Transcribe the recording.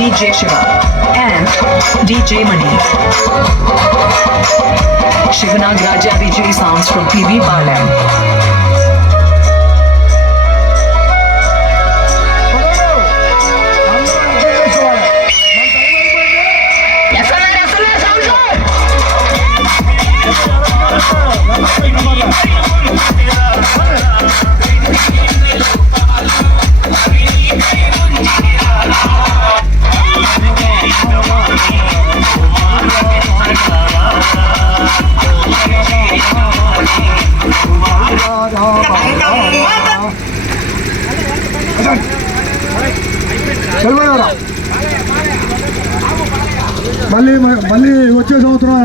DJ Shiva and DJ Mani. Shivanag Raja DJ sounds from PV Palam. మళ్ళీ వచ్చే సంవత్సరం